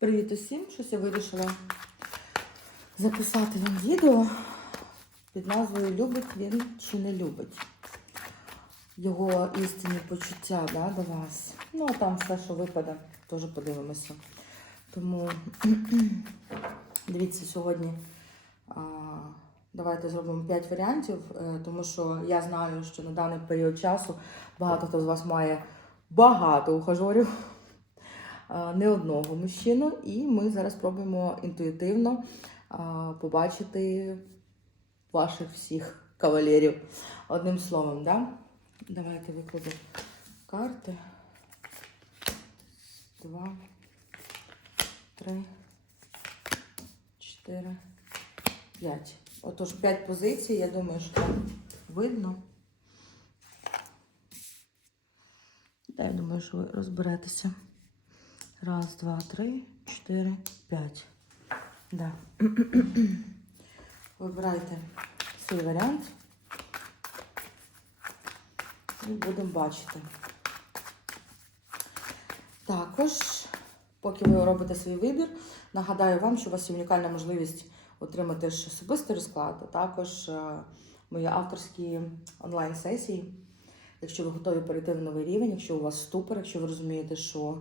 Привіт усім! Щось я вирішила записати вам відео під назвою Любить він чи не любить. Його істинні почуття да, до вас. Ну, а там все, що випаде, теж подивимося. Тому дивіться сьогодні. А, давайте зробимо 5 варіантів, е, тому що я знаю, що на даний період часу багато хто з вас має багато ухажорів не одного мужчину, і ми зараз спробуємо інтуїтивно побачити ваших всіх кавалерів. Одним словом, да? Давайте викладу карти. Два, три, чотири, п'ять. Отож, п'ять позицій, я думаю, що видно. Та я думаю, що ви розберетеся. Раз, два, три, чотири, п'ять. Да. Вибирайте свій варіант. І будемо бачити. Також, поки ви робите свій вибір, нагадаю вам, що у вас є унікальна можливість отримати особистий розклад, а також е, мої авторські онлайн-сесії. Якщо ви готові перейти в новий рівень, якщо у вас ступор, якщо ви розумієте, що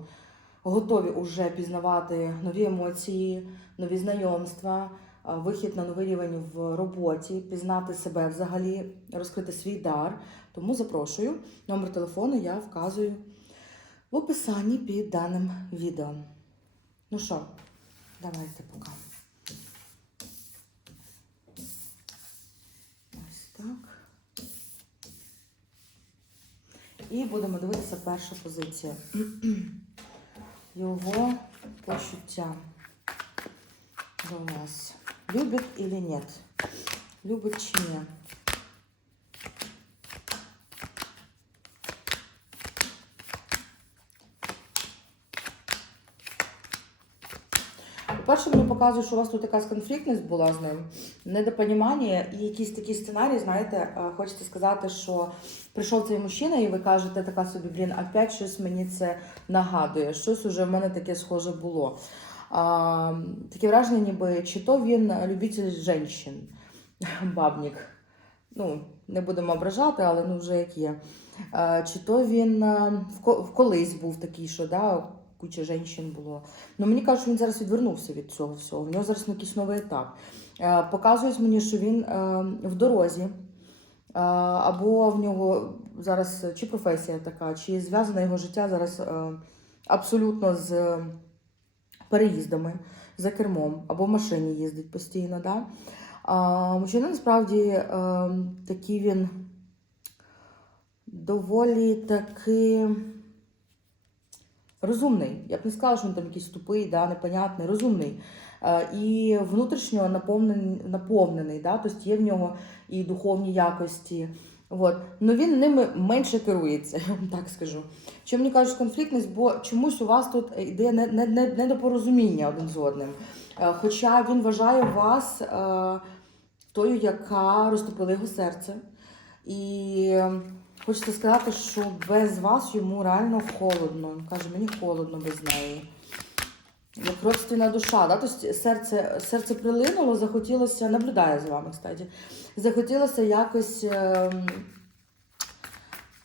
готові вже пізнавати нові емоції, нові знайомства, вихід на новий рівень в роботі, пізнати себе взагалі, розкрити свій дар. Тому запрошую. Номер телефону я вказую в описанні під даним відео. Ну що, давайте поки. Ось так. І будемо дивитися перша позиція. Його почуття до вас. Любить или нет? Любить чи ні? По-перше, мені показує, що у вас тут якась конфліктність була з ним, недопонімання і якісь такі сценарії, знаєте, е, хочете сказати, що прийшов цей мужчина, і ви кажете така собі, блін, опять щось мені це нагадує, щось уже в мене таке схоже було. А, таке враження, ніби чи то він любитель жінчин, бабник. Ну, не будемо ображати, але ну вже як є. А, чи то він а, колись був такий, що да, куча жінчин було. Ну мені кажуть, що він зараз відвернувся від цього всього. В нього зараз якийсь новий етап. Е, Показують мені, що він е, в дорозі, або в нього зараз чи професія така, чи зв'язане його життя зараз е, абсолютно з е, переїздами за кермом, або в машині їздить постійно. Да? А, мужчина насправді е, такий він доволі таки розумний. Я б не сказала, що він там якийсь тупий, да, непонятний, розумний. Е, І внутрішньо наповнений, наповнений да, тобто є в нього і духовні якості. От. Ну він ними менше керується, так скажу. Чому мені кажуть конфліктність, бо чомусь у вас тут йде не- не- не- недопорозуміння один з одним. Е, Хоча він вважає вас е, тою, яка розтопила його серце. І хочеться сказати, що без вас йому реально холодно. Каже, мені холодно без неї. Як родственна душа, да? тобто серце, серце прилинуло, захотілося, наблюдає за вами, кстати, захотілося якось ем,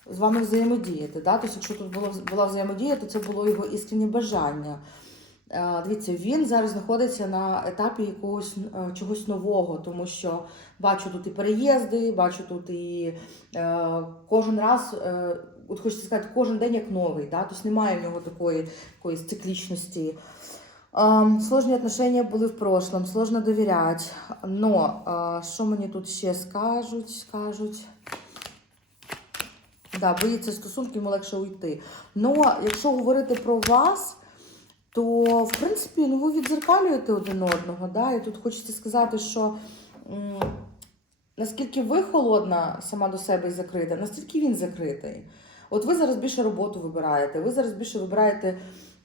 з вами взаємодіяти. Да? Тобто, якщо тут було, була взаємодія, то це було його іскреннє бажання. Е, Дивіться, він зараз знаходиться на етапі якогось е, чогось нового, тому що бачу тут і переїзди, бачу тут і е, кожен раз, от хочеться сказати, кожен день як новий, да? тобто немає в нього такої якоїсь циклічності. Ем, сложні отношения були в прошлом, сложно довіряти. Но що мені тут ще скажуть? скажуть? Да, боїться стосунків, йому легше уйти. Но якщо говорити про вас, то в принципі ну, ви відзеркалюєте один одного. Да? І тут хочеться сказати, що м, наскільки ви холодна сама до себе і закрита, настільки він закритий. От ви зараз більше роботу вибираєте, ви зараз більше вибираєте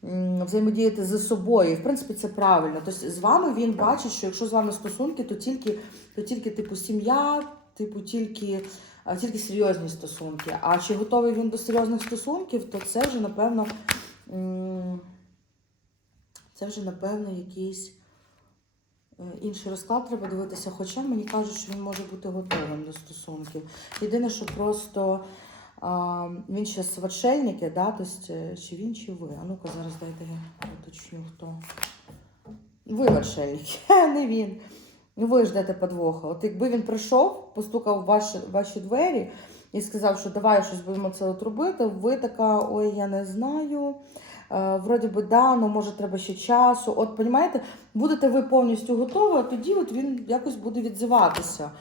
м, взаємодіяти з собою. І, в принципі, це правильно. Тобто з вами він бачить, що якщо з вами стосунки, то тільки, то тільки типу сім'я, типу тільки, тільки серйозні стосунки. А чи готовий він до серйозних стосунків, то це вже, напевно. Це вже, напевно, якийсь е, інший розклад треба дивитися. Хоча мені кажуть, що він може бути готовим до стосунків. Єдине, що просто а, він ще свачельники, да? тобто, е, чи він, чи ви. А ну-ка, зараз дайте я уточню, хто. Ви вершельники, не він. Ви ждете подвоха. От якби він прийшов, постукав в ваші, ваші двері і сказав, що давай щось будемо це от робити, ви така, ой, я не знаю. Е, вроді би, да, ну може треба ще часу. От, понімаєте, будете ви повністю готові, а тоді от він якось буде відзиватися.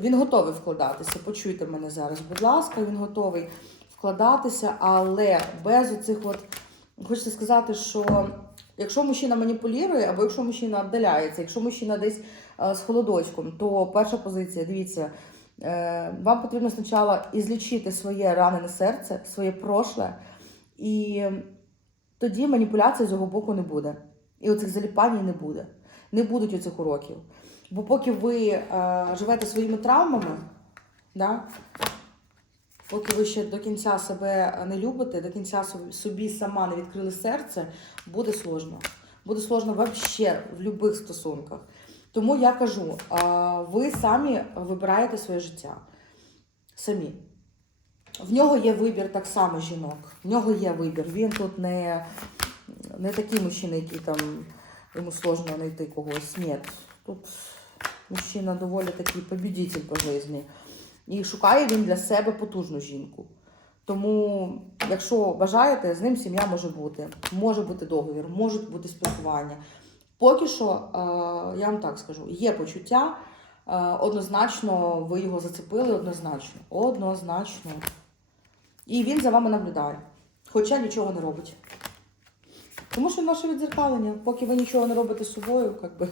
Він готовий вкладатися. Почуйте мене зараз, будь ласка, він готовий вкладатися, але без оцих от. Хочеться сказати, що якщо мужчина маніпулює, або якщо мужчина віддаляється, якщо мужчина десь е, з холодочком, то перша позиція, дивіться, е, вам потрібно спочатку ізлічити своє ранене серце, своє прошле, і тоді маніпуляцій з його боку не буде. І оцих заліпань не буде. Не будуть оцих уроків. Бо поки ви е, живете своїми травмами, да, поки ви ще до кінця себе не любите, до кінця собі сама не відкрили серце, буде сложно. Буде сложно вообще в будь-яких стосунках. Тому я кажу, е, ви самі вибираєте своє життя. Самі. В нього є вибір так само жінок. В нього є вибір. Він тут не, не такий мужчина, який там йому сложно знайти когось. Ні. Тут мужчина доволі такий побідитель по житті. І шукає він для себе потужну жінку. Тому, якщо бажаєте, з ним сім'я може бути. Може бути договір, може бути спілкування. Поки що, е, я вам так скажу, є почуття. е, Однозначно, ви його зацепили, однозначно. Однозначно. І він за вами наблюдає, хоча нічого не робить. Тому що ваше відзеркалення, поки ви нічого не робите з собою, як би,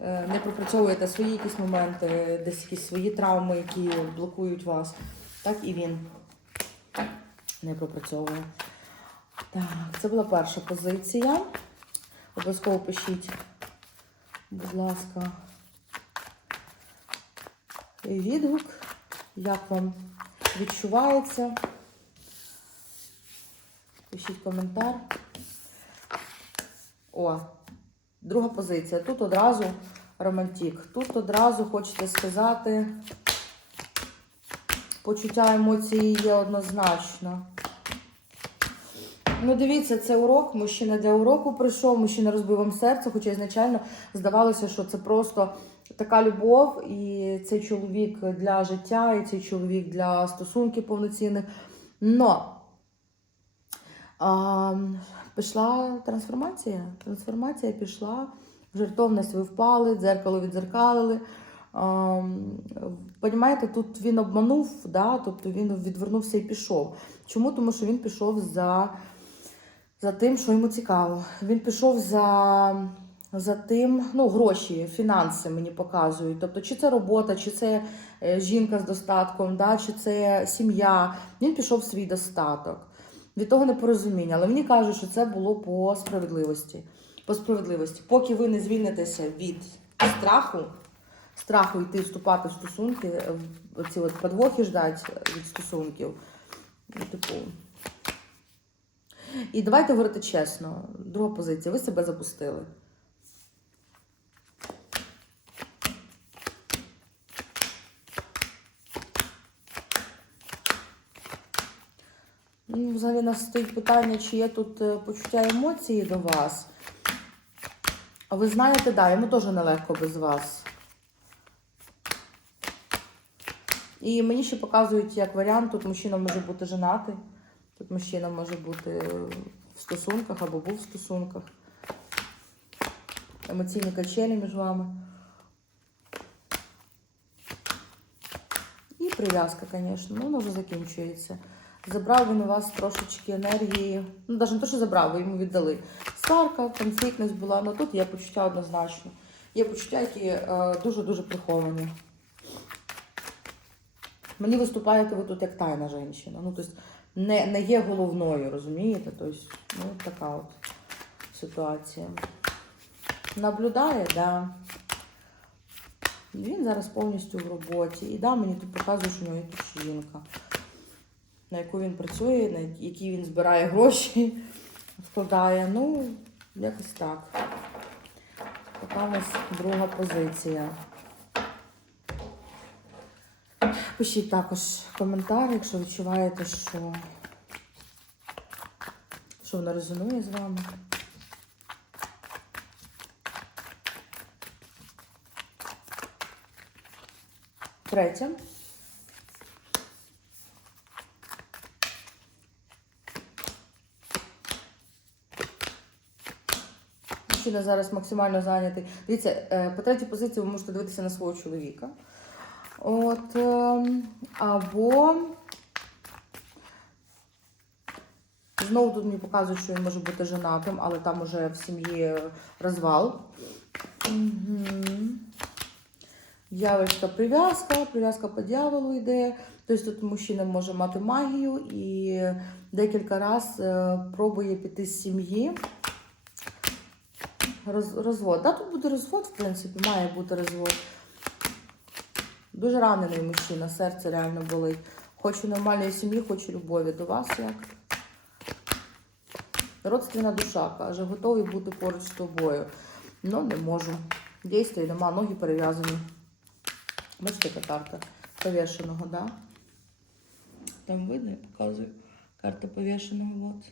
е, не пропрацьовуєте свої якісь моменти, десь якісь свої травми, які блокують вас, так і він не пропрацьовує. Так, це була перша позиція. Обов'язково пишіть, будь ласка, відгук, як вам відчувається. Пишіть коментар. О, друга позиція. Тут одразу романтик. Тут одразу хочете сказати, почуття емоції є однозначно. Ну, дивіться, це урок. Мужчина для уроку прийшов, мужчина розбив вам серце, хоча ізначально здавалося, що це просто така любов, і цей чоловік для життя, і цей чоловік для стосунків повноцінних. Но а, пішла трансформація. Трансформація пішла, жертовність ви впали, дзеркало відзеркалили. А, Понімаєте, тут він обманув, да? тобто він відвернувся і пішов. Чому? Тому що він пішов за, за тим, що йому цікаво. Він пішов за, за тим, ну, гроші, фінанси мені показують. Тобто, чи це робота, чи це е, жінка з достатком, да? чи це сім'я. Він пішов в свій достаток. Від того непорозуміння. Але мені кажуть, що це було по справедливості. По справедливості. Поки ви не звільнитеся від страху, страху йти вступати в стосунки, ці от подвохи ждать від стосунків. Ну, Типу. І давайте говорити чесно. Друга позиція. Ви себе запустили. Ну, взагалі нас стоїть питання, чи є тут е, почуття емоції до вас. А ви знаєте, да, йому теж нелегко без вас. І мені ще показують як варіант, тут мужчина може бути женатий, тут мужчина може бути в стосунках або був в стосунках. Емоційні качелі між вами. І прив'язка, звісно, ну, вона вже закінчується. Забрав він у вас трошечки енергії. Ну, навіть не те, що забрав, ви йому віддали. Сварка, конфліктність була, але тут є почуття однозначно. Є почуття, які е, дуже-дуже приховані. Мені виступаєте ви тут як тайна жінка. Ну, тобто не, не є головною, розумієте? Тобто, ну, така от ситуація. Наблюдає, так. Да. Він зараз повністю в роботі. І да, мені тут показує, що у нього є жінка, на яку він працює, на які він збирає гроші, вкладає. Ну, Якось так. Така у нас друга позиція. Пишіть також коментар, якщо відчуваєте, що, що вона резонує з вами. Третє. Мужчина зараз максимально зайнятий. Дивіться, е, по третій позиції ви можете дивитися на свого чоловіка. От, ем, або знову тут мені показують, що він може бути женатим, але там уже в сім'ї розвал. Угу. Дьявольська прив'язка, прив'язка по дьяволу йде. Тобто тут мужчина може мати магію і декілька разів пробує піти з сім'ї. Роз, розвод. Да, тут буде розвод, в принципі, має бути розвод. Дуже ранений мужчина, серце реально болить. Хочу нормальної сім'ї, хочу любові. До вас як? Родственна душа каже, готовий бути поруч з тобою. Ну, не можу. Дійствий нема, ноги перев'язані. Бачите, карта повішеного, да? Там видно, я показую. Карта повішеного, от.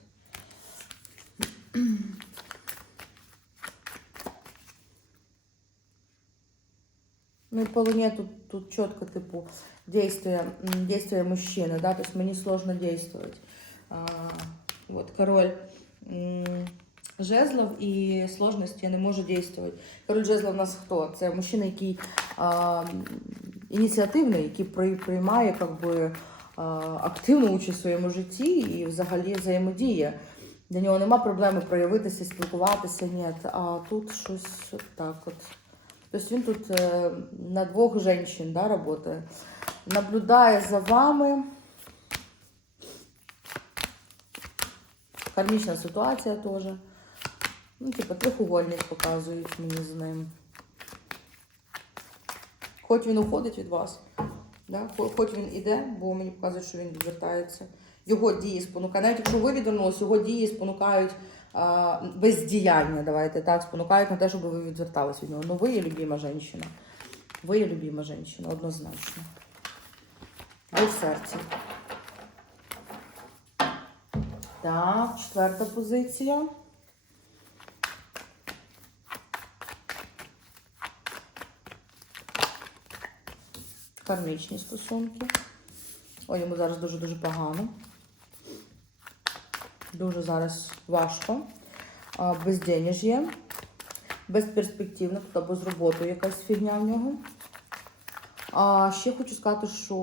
Ну и по луне тут, тут четко, типу, действие, м, действие мужчины, да, то есть мне сложно действовать. А, вот, король жезлов і сложності я не можу дійствувати. Король жезлов у нас хто? Це мужчина, який а, ініціативний, який при- приймає как би, активну участь у своєму житті і взагалі взаємодіє. Для нього нема проблеми проявитися, спілкуватися, ні. А тут щось так от. Тобто він тут е, на двох жінок да, працює. Наблюдає за вами. Кармічна ситуація теж. Ну, типу, трьохугольник показують мені з ним. Хоч він уходить від вас, да? хоч він іде, бо мені показують, що він відвертається. Його дії спонукають. Навіть якщо ви відвернулись, його дії спонукають бездіяння, давайте так, спонукають на те, щоб ви відвертались від нього. Ну, ви є любима жінка. Ви є любима жінка, однозначно. Ви в серці. Так, четверта позиція. Кармічні стосунки. Ой, йому зараз дуже-дуже погано. Дуже зараз важко. А, Безденеж'є, безперспективно, тут або з роботою якась фігня в нього. А ще хочу сказати, що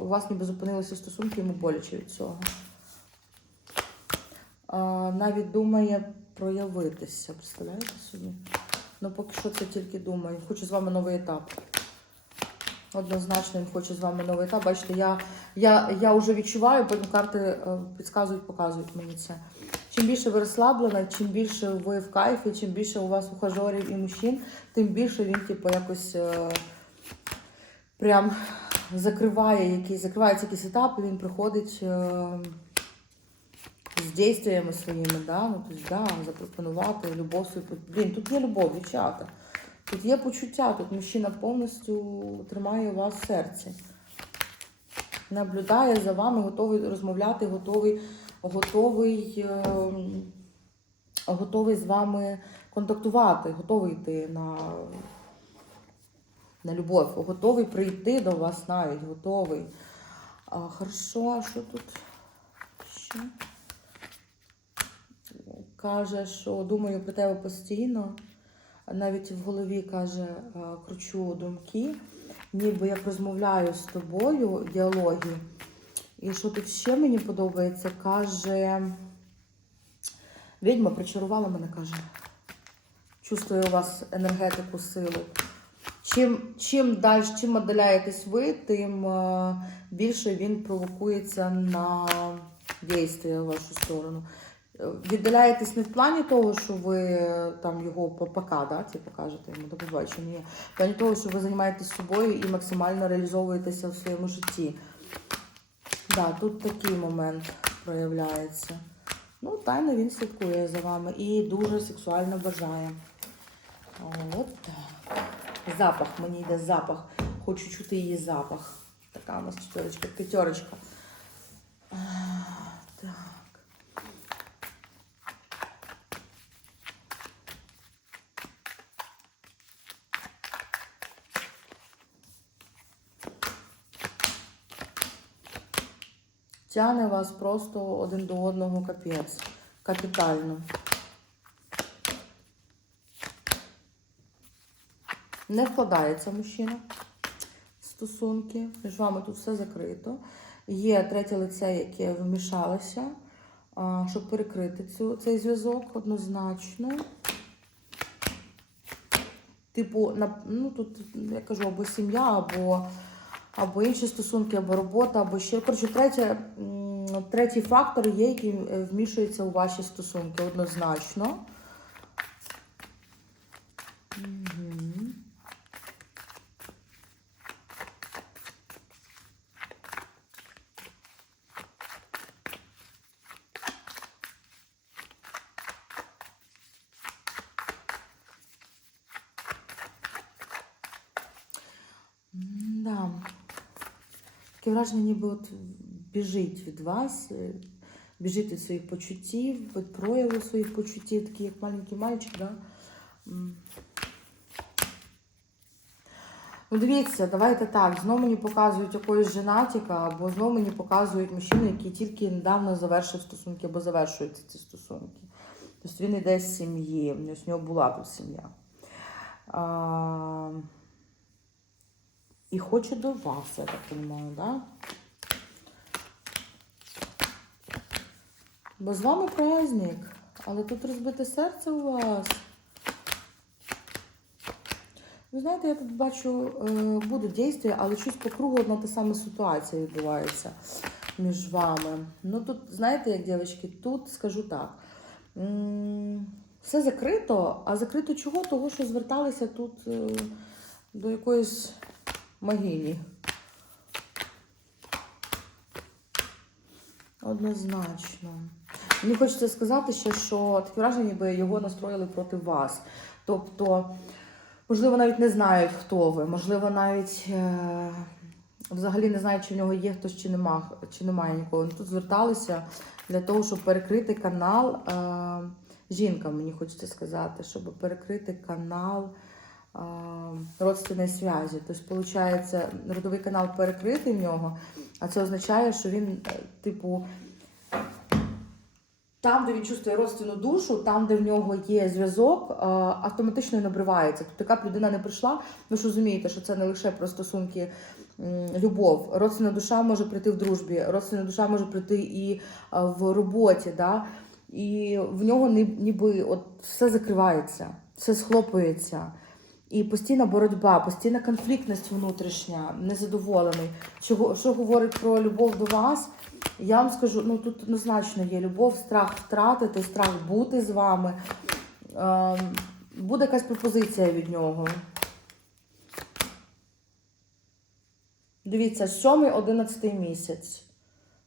у вас ніби зупинилися стосунки, йому боляче від цього. А, навіть думає проявитися, представляєте собі? Ну, поки що це тільки думає. Хочу з вами новий етап. Однозначно він хоче з вами новий етап. Бачите, я, я, я вже відчуваю, потім карти е, підказують, показують мені це. Чим більше ви розслаблена, чим більше ви в кайфі, чим більше у вас ухажорів і мужчин, тим більше він, типу, якось е, прям закриває якісь, закриваються якісь етапи, він приходить е, з дійствами своїми, да? ну, тобто, да, запропонувати любов свою. Блін, тут є любов, дівчата. Тут є почуття, тут мужчина повністю тримає вас в серці. Наблюдає за вами, готовий розмовляти, готовий, готовий, ем, готовий з вами контактувати, готовий йти на, на любов, готовий прийти до вас навіть, готовий. А, хорошо, а що тут ще? Каже, що думаю про тебе постійно навіть в голові каже, е, кручу думки, ніби як розмовляю з тобою діалоги. І що тут ще мені подобається, каже, відьма причарувала мене, каже. Чувствую у вас енергетику, силу. Чим, чим далі, чим віддаляєтесь ви, тим е, більше він провокується на дійство в вашу сторону. Віддаляєтесь не в плані того, що ви е, там його по- пока, да, типу кажете йому до побачення. Ні. В плані того, що ви займаєтесь собою і максимально реалізовуєтеся в своєму житті. Да, тут такий момент проявляється. Ну, тайно він слідкує за вами і дуже сексуально бажає. От так. Запах, мені йде запах. Хочу чути її запах. Така у нас чотирочка, п'ятерочка. Тяне вас просто один до одного капець. Капітально. Не вкладається мужчина в стосунки. Між вами тут все закрито. Є третє лице, яке вмішалося, щоб перекрити цю, цей зв'язок однозначно. Типу, ну тут я кажу, або сім'я, або, або інші стосунки, або робота, або ще. Коротше, третє, третій фактор є, який е, вмішується у ваші стосунки однозначно. Мгм. Да. Таке враження, ніби от біжить від вас, е, біжить від своїх почуттів, від прояву своїх почуттів, такий як маленький мальчик, да? Ну, дивіться, давайте так. Знову мені показують якогось женатіка, або знову мені показують мужчину, який тільки недавно завершив стосунки, або завершуються ці стосунки. Тобто він йде з сім'ї, у нього була тут сім'я. І хоче до вас, я так розумію, да? Бо з вами праздник, але тут розбите серце у вас. Ви знаєте, я тут бачу, е, буде дійство, але щось по кругу одна та сама ситуація відбувається між вами. Ну тут, знаєте, як дівчатки, тут скажу так. Все закрито, а закрито чого? Того, що зверталися тут е, до якоїсь могилі. Однозначно. Мені хочеться сказати ще, що таке враження, ніби його настроїли проти вас. Тобто, можливо, навіть не знають, хто ви, можливо, навіть е- взагалі не знають, чи в нього є хтось, чи, нема, чи немає нікого. Тут зверталися для того, щоб перекрити канал. Е- жінка, мені хочеться сказати, щоб перекрити канал родственної зв'язі. Тобто, виходить, родовий канал перекритий в нього, а це означає, що він, е, типу, там, де він чувствує родственну душу, там, де в нього є зв'язок, е, автоматично він обривається. Тобто, яка б людина не прийшла, ви ж розумієте, що це не лише про стосунки любов. Родственна душа може прийти в дружбі, родственна душа може прийти і е, в роботі. Да? І в нього ніби от все закривається, все схлопується. І постійна боротьба, постійна конфліктність внутрішня, незадоволений. Чого, що говорить про любов до вас? Я вам скажу, ну тут однозначно є любов, страх втратити, страх бути з вами. Ем, буде якась пропозиція від нього. Дивіться, 7-11 місяць.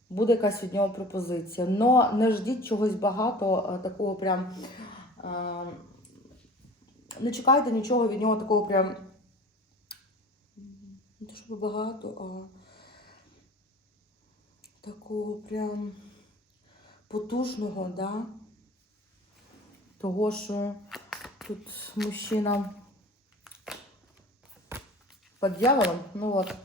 Буде якась від нього пропозиція. Но не ждіть чогось багато, е, такого прям. е, Не чекайте нічого від нього такого прям. Не те, щоб багато, а такого прям потужного, да? Того, що тут мужчина під дьяволом, ну от.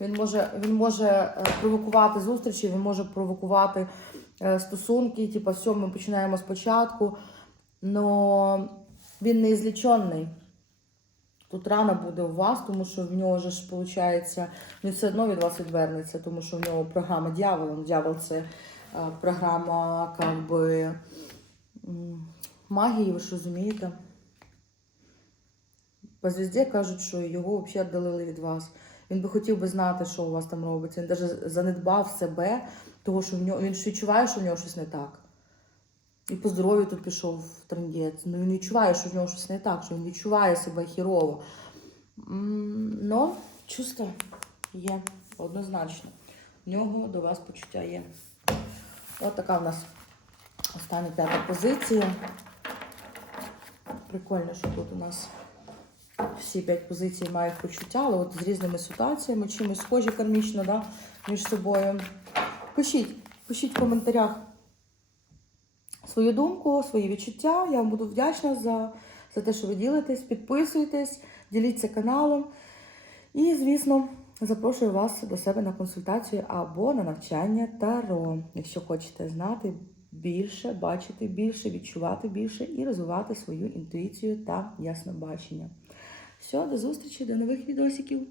Він може, він може е, провокувати зустрічі, він може провокувати е, стосунки, типу, все, ми починаємо спочатку, але він не ізлічений. Тут рана буде у вас, тому що в нього ж виходить, він все одно від вас відвернеться, тому що в нього програма дьявола. Дьявол це е, програма би, магії, ви ж розумієте. По звізді кажуть, що його взагалі віддалили від вас. Він би хотів би знати, що у вас там робиться. Він навіть занедбав себе, того, що в нього він відчуває, що в нього щось не так. І по здоров'ю тут пішов в трендець. Ну він відчуває, що в нього щось не так, що він відчуває себе хірово. Но чувство є однозначно. В нього до вас почуття є. От така у нас остання п'ята позиція. Прикольно, що тут у нас всі п'ять позицій мають почуття, але от з різними ситуаціями, чимось схожі кармічно да, між собою. Пишіть, пишіть в коментарях свою думку, свої відчуття. Я вам буду вдячна за, за те, що ви ділитесь. Підписуйтесь, діліться каналом. І, звісно, запрошую вас до себе на консультацію або на навчання Таро, якщо хочете знати більше, бачити більше, відчувати більше і розвивати свою інтуїцію та яснобачення. Все, до зустрічі, до нових відосиків.